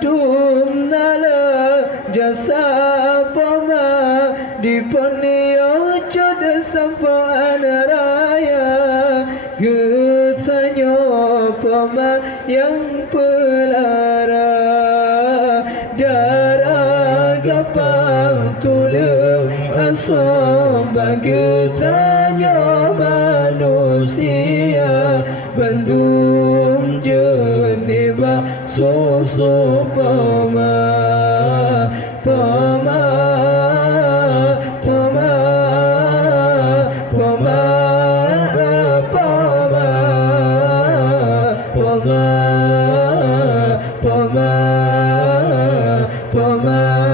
dum nala jasa pama diponio jodoh sampaan raya getanyo pama yang pelara darah gapang tulung asom bagetanya manusia bandung jeneba sosok pama pama pama pama pama pama pama pama